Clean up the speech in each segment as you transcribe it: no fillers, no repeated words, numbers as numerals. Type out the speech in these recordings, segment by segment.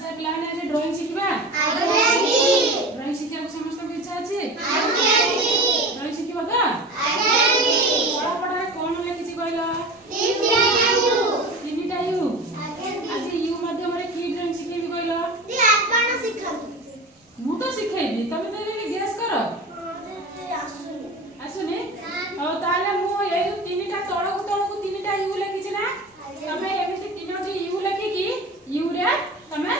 अच्छा पिलाने आज ड्राइंग शिखबा आज्ञा जी ड्राइंग शिखिया को समस्त को इच्छा अछि आज्ञा जी ड्राइंग शिखिबा तो आज्ञा जी पढ़ा पढ़ा कोन लिखिछि कहलो तीनटा यू आज्ञा जी आज यू माध्यम रे की ड्राइंग शिखेबी कहलो दी आपण शिखा मु तो शिखेबी तमे तो गेस करो आसुनी आसुनी हो ताले मु ए तीनटा तळकु तीनटा यू लिखिछि ना तमे एमिति तीनोटी यू लिखि की यू रे तमे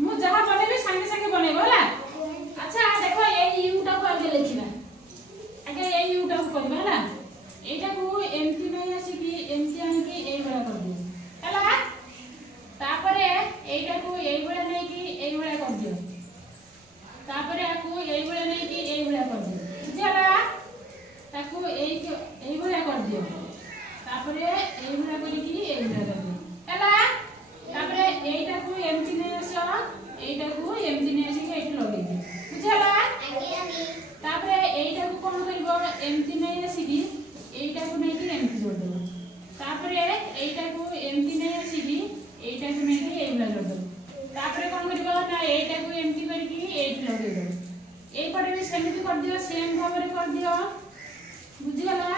मु जहा बनेबी संगे संगे बनेबो होला अच्छा देखो ए यू टा को आगे लिखिना आगे ए यू टा को करबा होला एटा को एमटी नै आसी की एमटी आनी की ए बडा कर दियो होला तापरे एटा को ए बडा नै की ए बडा कर दियो तापरे आकू ए बडा नै की ए बडा कर दियो बुझियाला ताकू ए बडा कर दियो तापरे ए बडा करी की ए बडा कर दियो होला तापरे एटा को एमटी नै आसो एटा को एमटी नै आसी के एठी लगे दियो बुझियाला आज्ञा जी तापरे एटा को कोन करबो एमटी नै आसी की एटा को नै की एमटी जोड़ देबो तापरे एटा को एमटी नै आसी की एटा को नै की ए बडा जोड़ देबो तापरे कोन करबो ना एटा को एमटी करी की एठी लगे देबो ए पटे भी सेमिति कर दियो सेम भाव रे कर दियो बुझियाला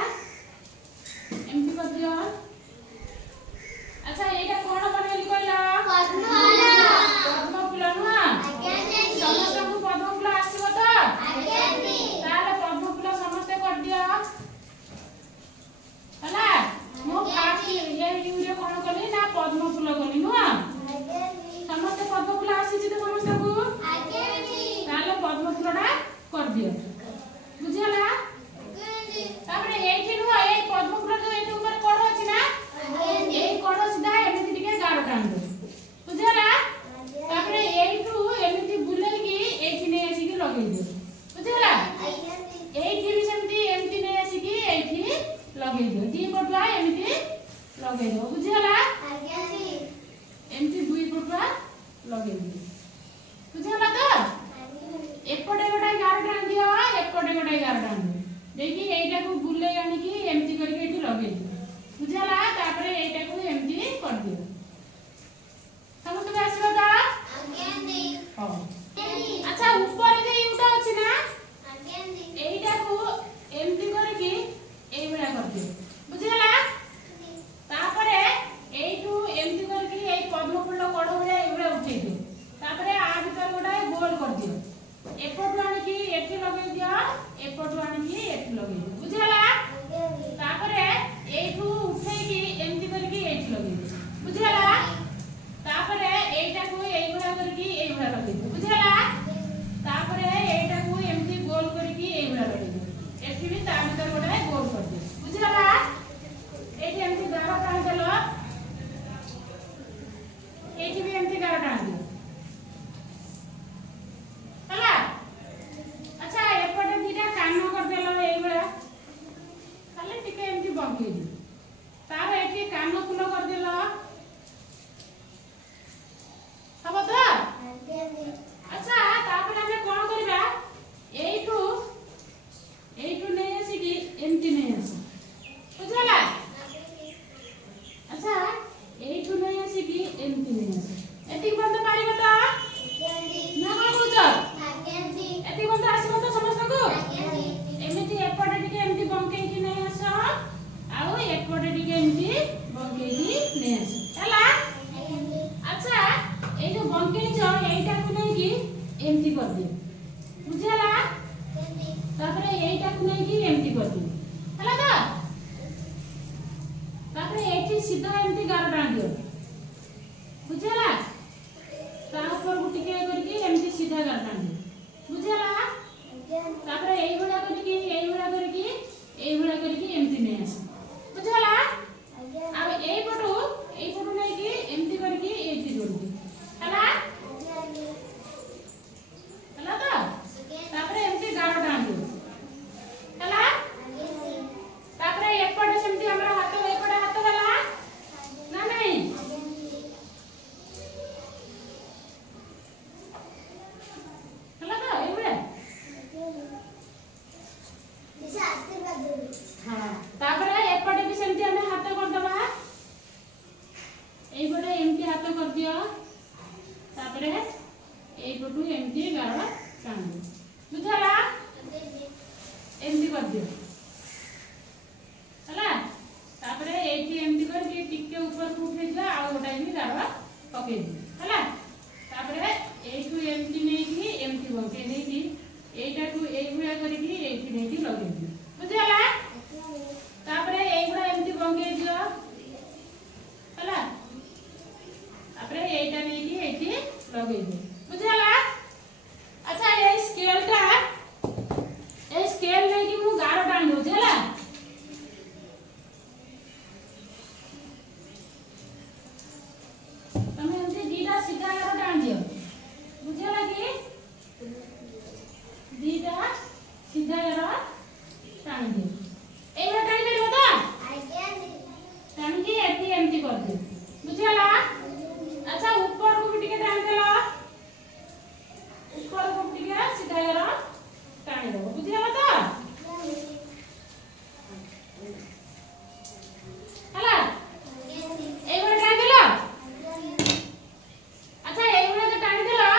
एमटी कर दियो अच्छा एटा कोन बनेली कहला पद्म फूल ना आज्ञा जी समस्त को पद्म फूल आसीबो तो आज्ञा जी ताले पद्म फूल समस्त कर दियो होला मो फाटी ये यूरे कोन कली ना पद्म फूल कली नु आज्ञा जी समस्त पद्म फूल आसी जे समस्त को आज्ञा जी ताले पद्म फूलटा कर दियो बुझियाला आज्ञा जी तापरे एठी नु ए पद्म फूल जो एठी ऊपर कोड अछि ना आज्ञा जी ए कोड सीधा एमिति टिके गार टान दो बुझियाला तापरे एठू एमिति बुले की एठी नै आसी की लगे दियो बुझियाला आज्ञा जी एठी भी सेमति एमिति नै आसी की एठी लगे दियो दी पटुआ एमिति लगे दियो बुझियाला आज्ञा जी एमिति दुई पटुआ लगे दियो बुझियाला तो एपटे गोटा गार टान दियो एपटे गोटा गार टान दियो देखि एटा को बुले आनी की एमिति करके एठी लगे दियो बुझियाला तापरे एटा को एमिति कर दियो समझ में आसीबो तो आज्ञा जी हां आज्ञा जी अच्छा ऊपर जे यूटा अछि ना आज्ञा जी एटा को एमिति करके ए बडा कर दियो बुझियाला तापरे एठू एमिति करके ए पद्म फूल कड़ बडा एबडा उठै दियो तापरे आ भीतर गोटा गोल कर दियो एपटू आनी की एठी लगे दियो एपटू आनी की एठी लगे दियो बुझियाला आज्ञा जी तापरे एठू उठै की एमिति करके एठी लगे दियो बुझियाला तापरे एटा को ए बडा करके ए बडा लगे दियो बुझियाला तापरे एटा को एमिति गोल करके ए बडा लगे दियो एठी भी ता भीतर गोटा गोल कर दियो बुझियाला एठी एमिति गार टाण देलो एठी भी एमिति गार टाण दियो होला अच्छा एपटे दीटा कान कर देलो ए बडा खाली टिके एमिति बंके दियो तार एठी कान फूल कर देलो हबो तो आज्ञा जी अच्छा तापर हमें कोन करबा एठू नै आसी की एमटी नै आसी बुझला अच्छा एठू नै आसी की एमटी नै आसी एति बंद पारिबो तो आज्ञा जी ना कोन कहउछ आज्ञा जी एति बंद आसीबो तो समस्त को आज्ञा जी एमिति एपटे टिके एमिति बंके की नै आसो आउ एपटे टिके एमिति बंके की नै आसो हला आज्ञा जी अच्छा ए जो बंके छ एटा को नै की एमिति कर दियो बुझला आज्ञा जी तापरे एटा को नै की एमिति कर दियो हला तो तापरे एठी सीधा एमिति गार टाण दियो बुझला ता ऊपर गुटिके करके एमिति सीधा गार टाण दियो बुझला आज्ञा जी तापरे एई बडा करके एमिति नै आस बुझला आज्ञा आ एई पटू नै की एमिति करके एठी जोड़ दियो हला आज्ञा जी हला तो तापरे एमिति गार टाण दियो हला आज्ञा एपटू एमती गार टाण बुझला एमती कर दियो हला तापरे एठी एमती कर के टिके ऊपर को उठे जा आ गोटा भी गार पके दि हला तापरे एठू एमती नै की एमती बके नै की एटा को एई गुया करी की एठी नै की लगे दि बुझला तापरे एई गुडा एमती बके दियो हला तापरे एटा नै की एठी लगे दि बुझला अच्छा ये स्केल नै की मु गार टाण दो छला तमे एमती दीटा सीधा गार टाण दियो बुझला की दीटा सीधा गार टाण दियो एबे टाण देबो त टाण की एठी एमती कर दियो बुझला अच्छा ऊपर को भी टिके टाण देला ऊपर को टिके सीधा गार टाण देबो बुझला त हला एबे टाण देला अच्छा एबे जो टाण देला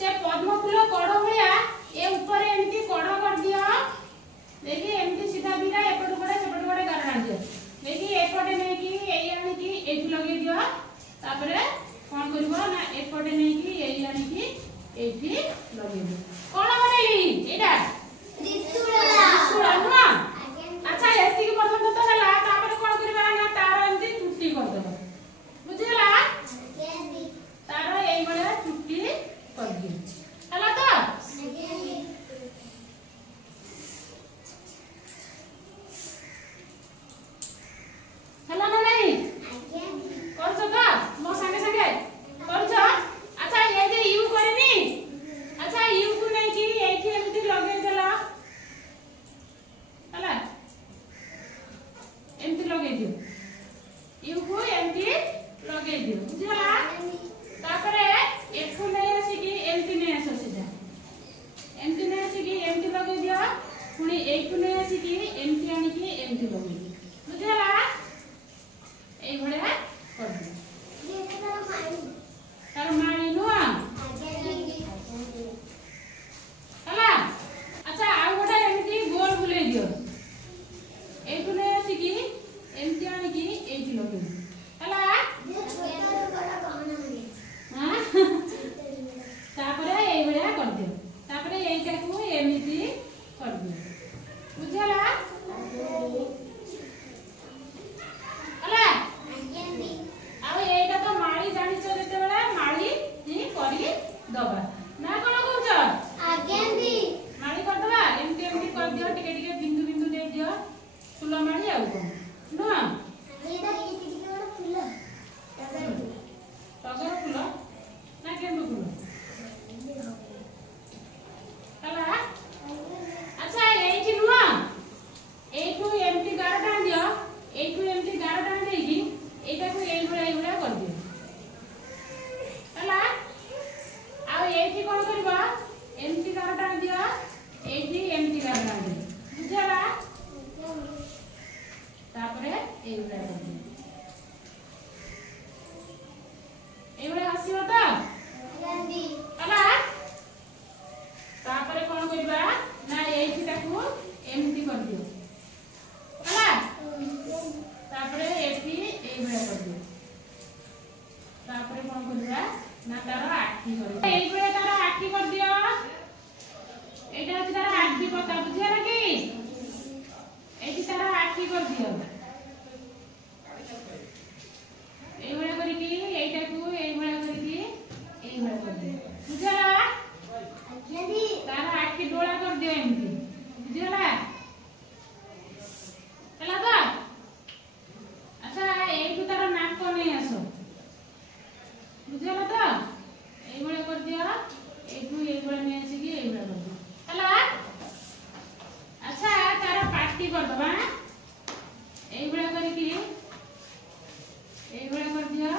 से पद्म फूल कड़ भया ए ऊपर एमती कड़ कर दियो देखि एमती सीधा बिरा एपट पड़े सेपट पड़े गार टाण दियो देखि एपटे नै की एई आनी की एठी लगे दियो तापरे कोन करबो ना एपटे नै की एई आनी की एठी लगे दियो कोन बनेली एटा त्रिशूल ना अच्छा एती के पर्यंत तो हला तापरे कोन करबा ना तार एमती चुट्टी कर देबो बुझला तार एई बळे चुट्टी कर दियो हला तो हला ना नहीं करछो का मो संगे संगे करछो अच्छा ये जे यू करनी अच्छा यू को नहीं की एठी एमती लगे देला हला एमती लगे दियो यू को एमती लगे दियो बुझला तापरे एठू नहीं आसी की एमती नहीं आसो सीधा एमती नहीं आसी की एमती लगे दियो पुनी एठू नहीं आसी की एमती आनी की एमती लगे दियो बुझला এই ভড়া কর দিও তার মানি নুয়া হলা আচ্ছা আর গোটা এমতি গোল বুলাই দিও এইটু নাই আছে কি এমতি আনি কি এইটি লগে হলা হ্যাঁ তারপরে এই ভড়া কর দিও তারপরে এইটাকু এমতি কর দিও বুঝলা হলা ଆଉ ଏଇଟା ତ ମାଳି ଜାଣିଛ ଯେତେବେଳେ ମାଳି ହିଁ କରି ଦବା ନା କଣ କହୁଛ ମାଳି କରିଦବା ଏମିତି ଏମିତି କରିଦିଅ ଟିକେ ଟିକେ ବିନ୍ଦୁ ବିନ୍ଦୁ ଦେଇ ଦିଅ ଫୁଲ ମାଳି ଆଉ କଣ ନୁହଁ ଟଗର ଫୁଲ ନା ଗେଣ୍ଡୁ ଫୁଲ ହେଲା ଆଚ୍ଛା ଏଇଠି ନୁହଁ ଏଇଠୁ ଏମିତି ଗାର ଟାଣି ଦିଅ ଏଇଠୁ ଏମିତି ଗାର ଟାଣି ଦେଇକି এইটাকু এইগুলা कर दियो हला आ एठी कोन करबा एमती गार टाण दियो एठी एमती गार टाण दियो बुझला तापरे এইগুলা कर दियो এইগুলা आसीबो त हला तापरे कोन करबा ना एठी ताकू एमती कर दियो हला तापरे एठी এইগুলা कर दियो तापरे कोन करबा ना तार आखी कर এইগুলা तार आखी कर दियो एटा हচ্ছে तार आखी पता बुझिया कि एठी तार आखी कर दियो এইগুলা করি কি এইটাকু এইগুলা করি কি এইগুলা कर दियो বুঝলা तार आखी डोळा कर दियो एमती बुझला हला तो अच्छा এইটু তার নাক নেই আসো বুঝলা তো এইগুলা कर दियो এইটু এইগুলা নিয়ে আসি কি এইগুলা कर दियो হলা अच्छा तार पार्टी कर दबा এইগুলা করি কি এইগুলা कर दियो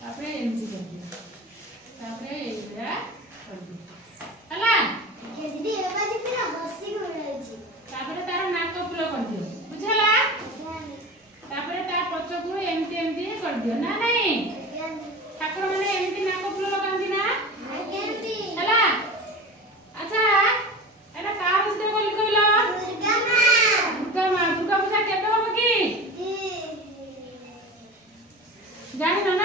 তারপরে এমতি कर दियो তারপরে এইগুলা कर दियो হলা দিদি এবার দিদি হসি করে আছে তারপরে তার নাক ফুল कर दियो বুঝলা तापरे ता पछकु एमती एमती कर दियो ना नहीं ठाकुर माने एमती नाक फुल लगांदी ना ଜାଣିନ ନା